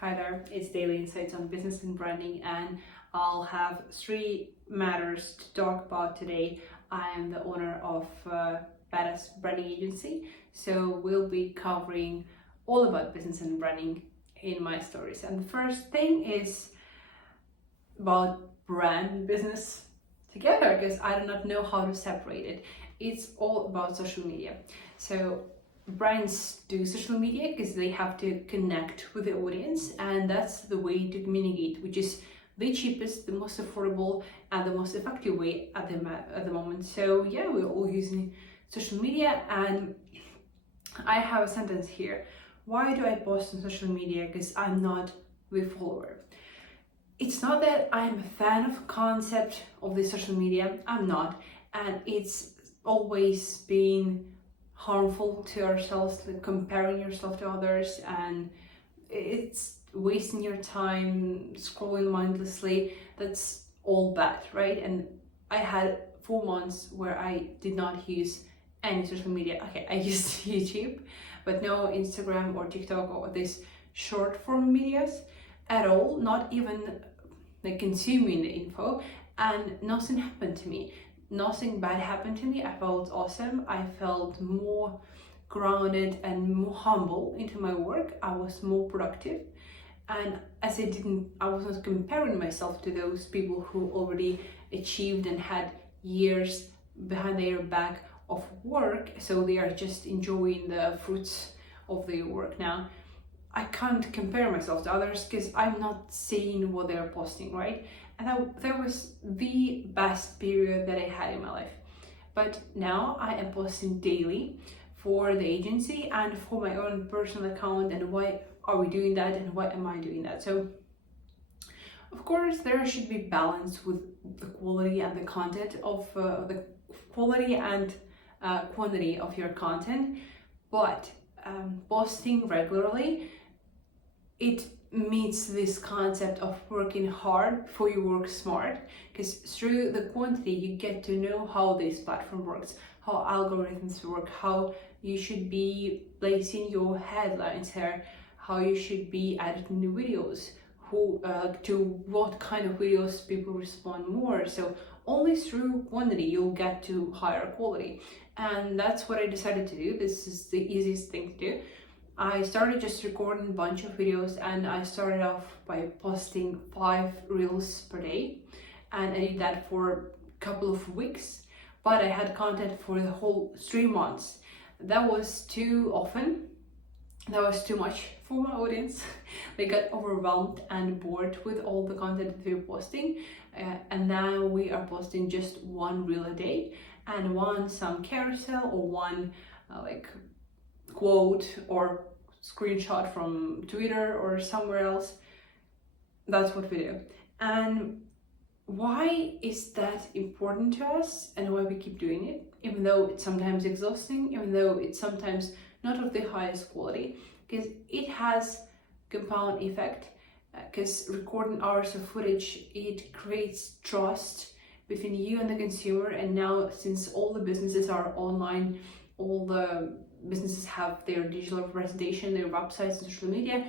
Hi there, it's Daily Insights on Business and Branding, and I'll have 3 matters to talk about today. I am the owner of Badass Branding Agency, so we'll be covering all about business and branding in my stories. And the first thing is about brand and business together, because I do not know how to separate it. It's all about social media. So brands do social media because they have to connect with the audience, and that's the way to communicate, which is the cheapest, the most affordable, and the most effective way at the moment. So yeah, we're all using social media, and I have a sentence here. Why do I post on social media? Because I'm not the follower. It's not that I'm a fan of concept of the social media. I'm not, and it's always been harmful to ourselves, like comparing yourself to others, and it's wasting your time scrolling mindlessly. That's all bad, right? And I had 4 months where I did not use any social media. Okay, I used YouTube, but no Instagram or TikTok or these short form medias at all, not even like consuming the info, and nothing happened to me. Nothing bad happened to me. I felt awesome. I felt more grounded and more humble into my work. I was more productive. And as I was not comparing myself to those people who already achieved and had years behind their back of work, so they are just enjoying the fruits of their work now. I can't compare myself to others because I'm not seeing what they're posting, right? And that was the best period that I had in my life. But now I am posting daily for the agency and for my own personal account. And why are we doing that, and why am I doing that? So of course there should be balance with the quality and the content of the quality and quantity of your content, but posting regularly, it meets this concept of working hard before you work smart, because through the quantity you get to know how this platform works, how algorithms work, how you should be placing your headlines here, how you should be editing the videos, to what kind of videos people respond more. So only through quantity you'll get to higher quality, and that's what I decided to do. This is the easiest thing to do. I started just recording a bunch of videos, and I started off by posting 5 reels per day, and I did that for a couple of weeks, but I had content for the whole 3 months. That was too often. That was too much for my audience. They got overwhelmed and bored with all the content that we were posting, and now we are posting just 1 reel a day, and some carousel, or one like quote or screenshot from Twitter or somewhere else. That's what we do. And why is that important to us, and why we keep doing it, even though it's sometimes exhausting, even though it's sometimes not of the highest quality? Because it has compound effect, because recording hours of footage, it creates trust between you and the consumer. And now, since all the businesses are online, all the businesses have their digital representation, their websites, and social media.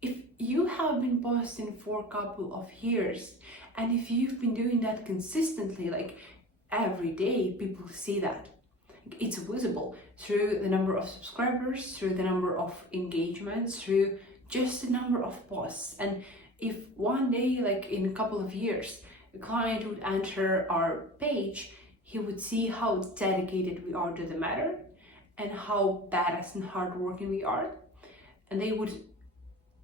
If you have been posting for a couple of years, and if you've been doing that consistently, like every day, people see that. It's visible through the number of subscribers, through the number of engagements, through just the number of posts. And if one day, like in a couple of years, a client would enter our page, he would see how dedicated we are to the matter, and how badass and hardworking we are, and they would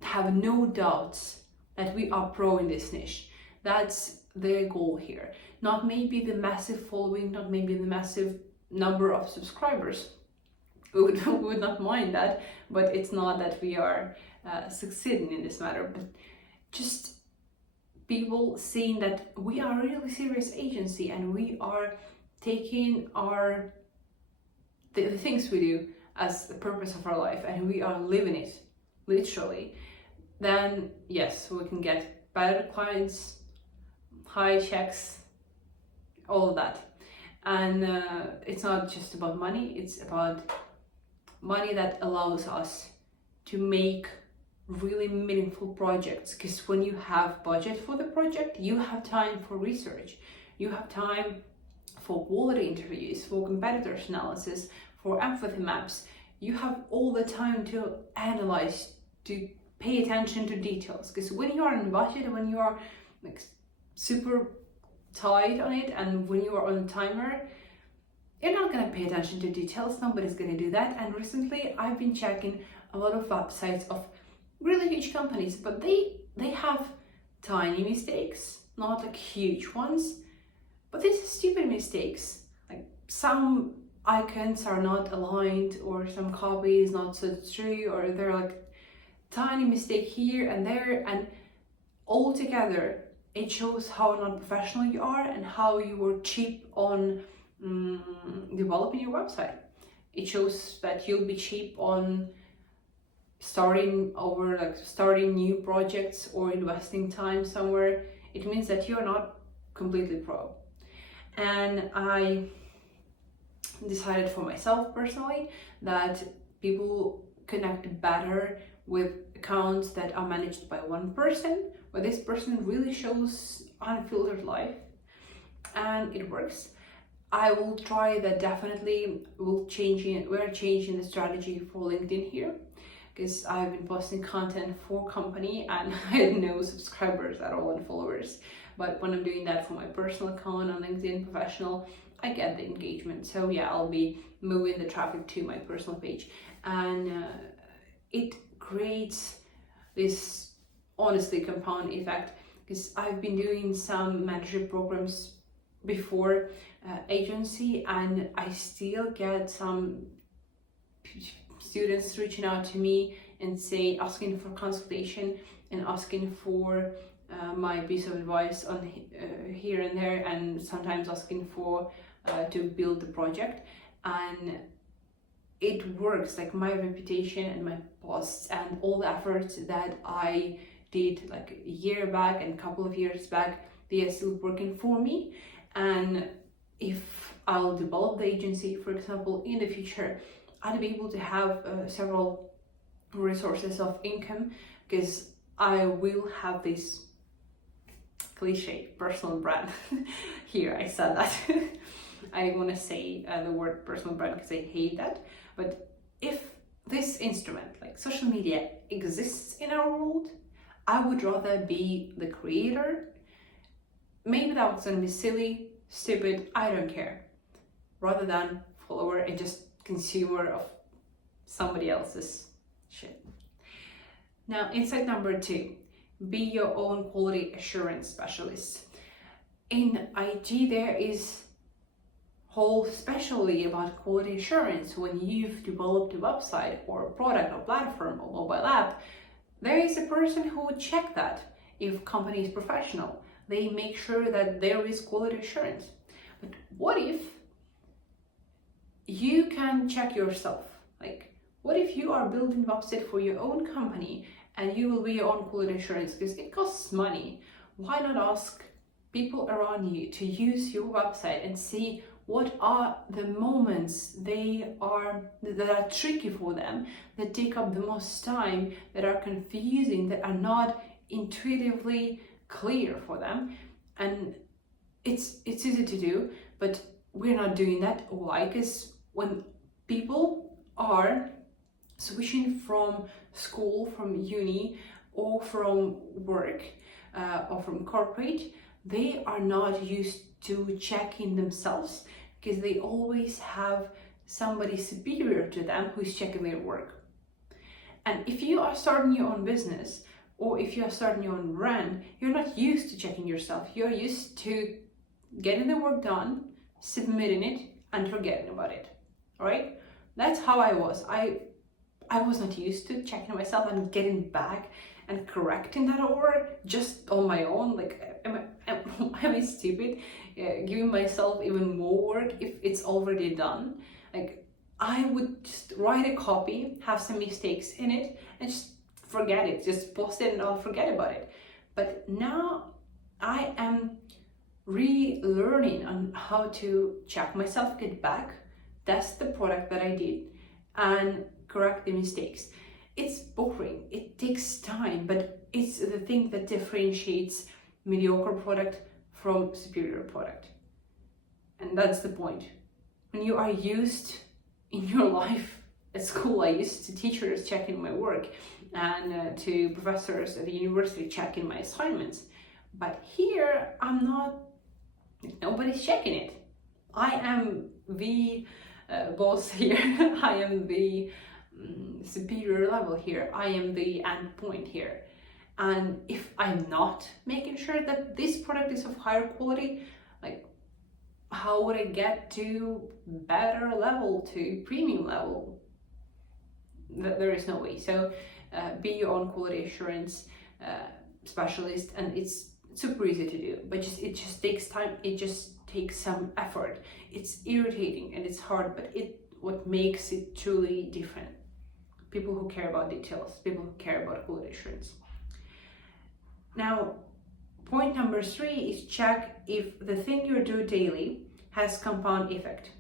have no doubts that we are pro in this niche. That's their goal here. Not maybe the massive following, not maybe the massive number of subscribers. We would not mind that, but it's not that we are succeeding in this matter, but just people seeing that we are a really serious agency, and we are taking the things we do as the purpose of our life, and we are living it literally. Then yes, we can get better clients, high checks, all of that. And it's not just about money, it's about money that allows us to make really meaningful projects, because when you have budget for the project, you have time for research, you have time for quality interviews, for competitors analysis, for empathy maps. You have all the time to analyze, to pay attention to details, because when you are on budget, when you are like super tight on it, and when you are on a timer, you're not going to pay attention to details. Nobody's going to do that. And recently I've been checking a lot of websites of really huge companies, but they have tiny mistakes, not like huge ones, but these are stupid mistakes. Like some icons are not aligned, or some copy is not so true, or they're like tiny mistake here and there, and altogether it shows how not professional you are and how you were cheap on developing your website. It shows that you'll be cheap on starting new projects or investing time somewhere. It means that you're not completely pro. And I decided for myself personally that people connect better with accounts that are managed by one person, where this person really shows unfiltered life, and it works. I will try that. Definitely we're changing the strategy for LinkedIn here, because I've been posting content for company and I had no subscribers at all and followers. But when I'm doing that for my personal account on LinkedIn professional, I get the engagement. So yeah, I'll be moving the traffic to my personal page, and it creates this honestly compound effect, because I've been doing some mentorship programs before agency, and I still get some students reaching out to me and asking for consultation and asking for my piece of advice on here and there, and sometimes asking for to build the project. And it works. Like my reputation and my posts and all the efforts that I did like a year back and a couple of years back, they are still working for me. And if I'll develop the agency, for example, in the future, I'll be able to have several resources of income, because I will have this cliche personal brand. Here I said that. I want to say the word personal brand because I hate that. But if this instrument, like social media, exists in our world, I would rather be the creator. Maybe that was gonna be silly, stupid, I don't care, rather than follower and just consumer of somebody else's shit. Now, insight number 2, be your own quality assurance specialist. In IT, there is whole specialty about quality assurance. When you've developed a website or a product or platform or mobile app, there is a person who would check that. If company is professional, they make sure that there is quality assurance. But what if you can check yourself? Like, what if you are building a website for your own company and you will be your own quality assurance? Because it costs money. Why not ask people around you to use your website and see what are the moments that are tricky for them, that take up the most time, that are confusing, that are not intuitively clear for them. And it's easy to do, but we're not doing that. Why? Because when people are switching from school, from uni, or from work, or from corporate, they are not used to checking themselves, because they always have somebody superior to them who's checking their work. And if you are starting your own business, or if you are starting your own brand, you're not used to checking yourself. You're used to getting the work done, submitting it, and forgetting about it. All right? That's how I was. I was not used to checking myself and getting back and correcting that over just on my own. Like, am I stupid? Giving myself even more work if it's already done. Like, I would just write a copy, have some mistakes in it, and just forget it. Just post it and I'll forget about it. But now I am relearning on how to check myself, get back, test the product that I did, and correct the mistakes. it's boring, it takes time, but it's the thing that differentiates mediocre product from superior product. And that's the point. When you are used in your life at school, I used to teachers checking my work and to professors at the university checking my assignments. But here, nobody's checking it. I am the boss here. I am the superior level here. I am the end point here. And if I'm not making sure that this product is of higher quality, like, how would I get to better level, to premium level? There is no way. So be your own quality assurance specialist, and it's super easy to do, but it just takes time. It just takes some effort. It's irritating and it's hard, but what makes it truly different. People who care about details, people who care about quality assurance. Now, point number 3 is check if the thing you do daily has compound effect.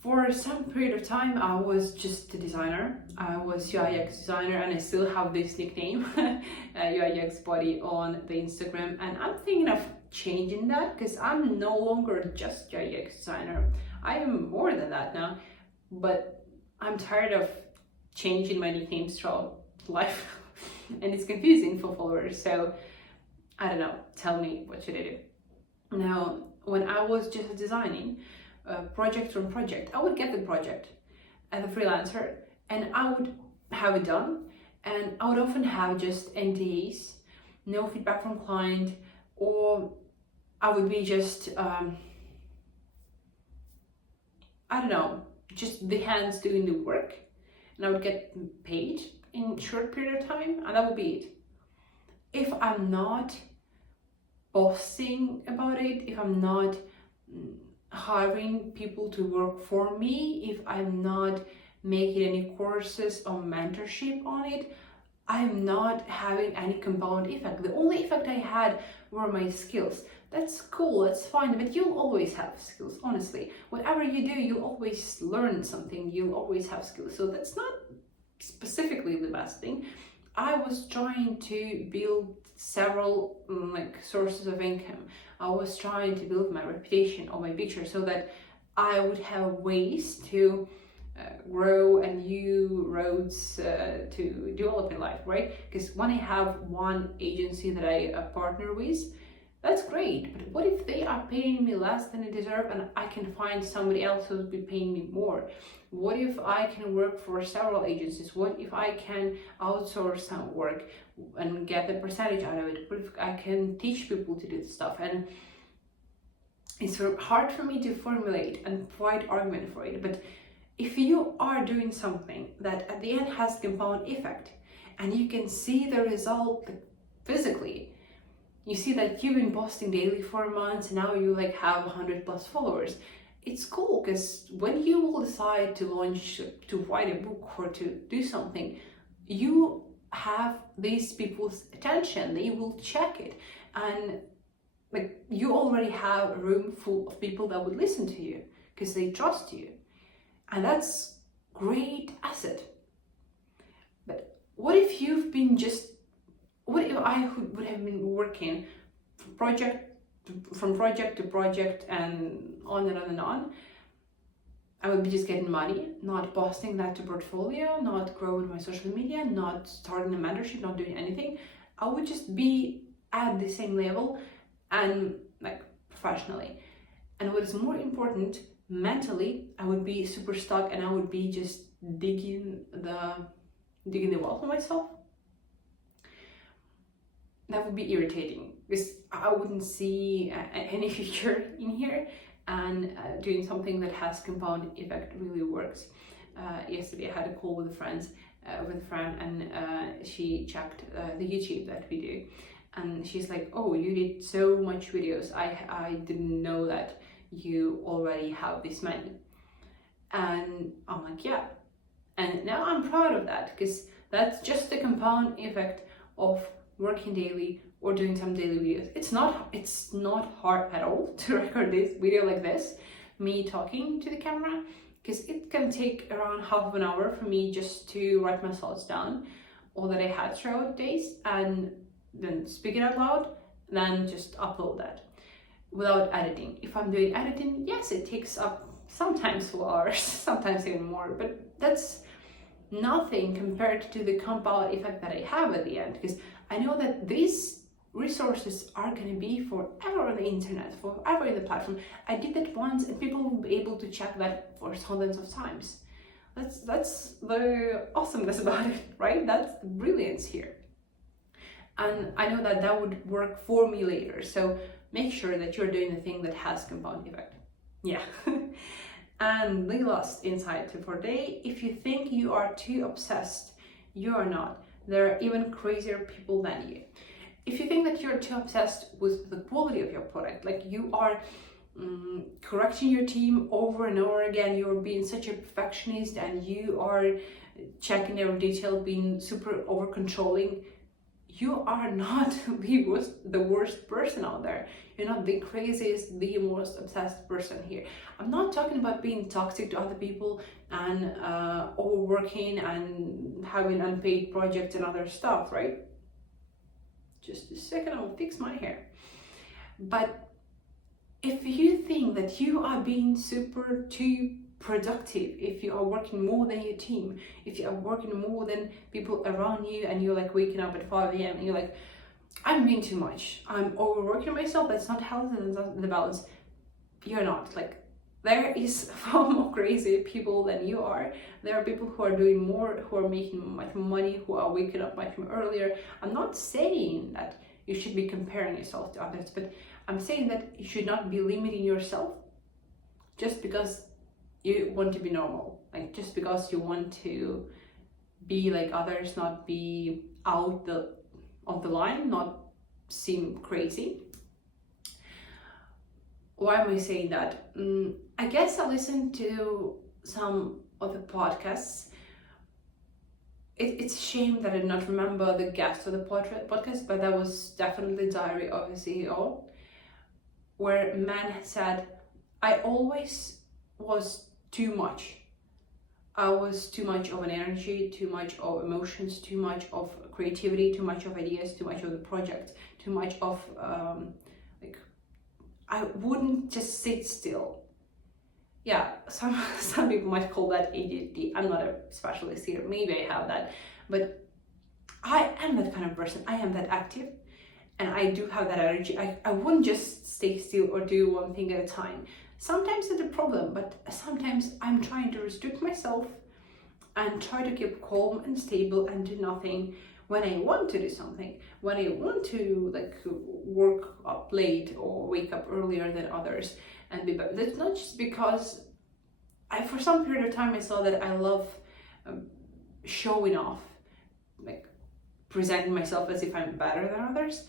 For some period of time, I was just a designer. I was UI/UX designer, and I still have this nickname, UI/UX body, on the Instagram. And I'm thinking of changing that, because I'm no longer just UI/UX designer. I am more than that now, but I'm tired of changing my nicknames throughout life. And it's confusing for followers, so I don't know, tell me, what should I do? Now, when I was just designing project from project, I would get the project as a freelancer and I would have it done, and I would often have just NDAs, no feedback from client, or I would be just I don't know, just the hands doing the work, and I would get paid in a short period of time, and that would be it. If I'm not bossing about it, if I'm not hiring people to work for me, if I'm not making any courses or mentorship on it, I'm not having any compound effect. The only effect I had were my skills. That's cool, that's fine, but you'll always have skills, honestly. Whatever you do, you'll always learn something, you'll always have skills. So that's not specifically the best thing. I was trying to build several sources of income. I was trying to build my reputation or my picture so that I would have ways to grow and new roads to develop in life, right? Because when I have one agency that I partner with, that's great, but what if they are paying me less than I deserve and I can find somebody else who will be paying me more? What if I can work for several agencies? What if I can outsource some work and get the percentage out of it? What if I can teach people to do this stuff? And it's hard for me to formulate and provide argument for it, but if you are doing something that at the end has compound effect and you can see the result physically, you see that you've been posting daily for months and now you have 100+ followers. It's cool, because when you will decide to launch, to write a book or to do something, you have these people's attention. They will check it, and you already have a room full of people that would listen to you because they trust you, and that's great asset. But what if you've been what if I would have been working from project to project and on and on and on? I would be just getting money, not posting that to portfolio, not growing my social media, not starting a mentorship, not doing anything. I would just be at the same level and professionally. And what is more important, mentally, I would be super stuck and I would be just digging the well for myself. That would be irritating because I wouldn't see any future in here, and doing something that has compound effect really works. Yesterday I had a call with a friend, and she checked the YouTube that we do, and she's like, "Oh, you did so much videos. I didn't know that you already have this many." And I'm like, "Yeah," and now I'm proud of that because that's just the compound effect of working daily or doing some daily videos. It's not hard at all to record this video like this, me talking to the camera, because it can take around half of an hour for me just to write my thoughts down, all that I had throughout the days, and then speak it out loud, then just upload that without editing. If I'm doing editing, yes, it takes up sometimes 4 hours, sometimes even more, but that's nothing compared to the compound effect that I have at the end, because I know that these resources are going to be forever on the internet, forever in the platform. I did that once and people will be able to check that for hundreds of times. That's the awesomeness about it, right? That's the brilliance here. And I know that that would work for me later. So make sure that you're doing the thing that has compound effect. Yeah. And the last insight for today, if you think you are too obsessed, you are not. There are even crazier people than you. If you think that you're too obsessed with the quality of your product, like you are correcting your team over and over again, you're being such a perfectionist and you are checking every detail, being super over controlling, you are not the worst person out there. You're not the craziest, the most obsessed person here. I'm not talking about being toxic to other people and overworking and having unpaid projects and other stuff, right? Just a second, I'll fix my hair. But if you think that you are being super too productive, if you are working more than your team, if you are working more than people around you, and you're like waking up at 5 a.m. and you're like, I'm doing too much, I'm overworking myself, that's not healthy, that's not the balance. You're not. Like, there is far more crazy people than you are. There are people who are doing more, who are making much more money, who are waking up much more earlier. I'm not saying that you should be comparing yourself to others, but I'm saying that you should not be limiting yourself just because you want to be normal, like just because you want to be like others, not be out of the line, not seem crazy. Why am I saying that? I guess I listened to some of the podcasts. It's a shame that I did not remember the guest of the podcast, but that was definitely Diary of a CEO, where a man said, I always was too much. I was too much of an energy, too much of emotions, too much of creativity, too much of ideas, too much of the project, too much of I wouldn't just sit still. Yeah, some people might call that ADHD. I'm not a specialist here. Maybe I have that, but I am that kind of person. I am that active, and I do have that energy. I wouldn't just stay still or do one thing at a time. Sometimes it's a problem, but sometimes I'm trying to restrict myself and try to keep calm and stable and do nothing when I want to do something, when I want to work up late or wake up earlier than others and be better. That's not just because for some period of time I saw that I love showing off, like presenting myself as if I'm better than others.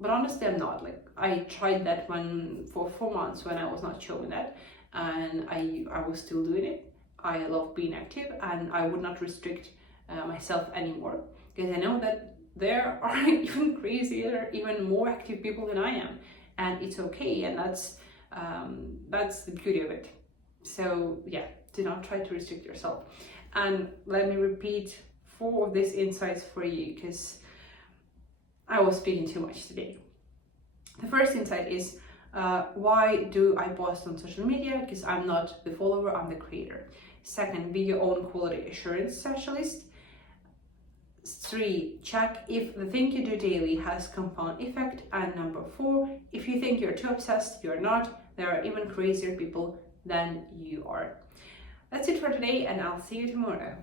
But honestly, I'm not. Like, I tried that one for 4 months when I was not showing that, and I was still doing it. I love being active, and I would not restrict myself anymore, because I know that there are even crazier, even more active people than I am, and it's okay, and that's the beauty of it. So yeah, do not try to restrict yourself. And let me repeat 4 of these insights for you, because I was speaking too much today. The first insight is, why do I post on social media? Because I'm not the follower, I'm the creator. Second, be your own quality assurance specialist. 3, check if the thing you do daily has compound effect. And number 4, if you think you're too obsessed, you're not. There are even crazier people than you are. That's it for today, and I'll see you tomorrow.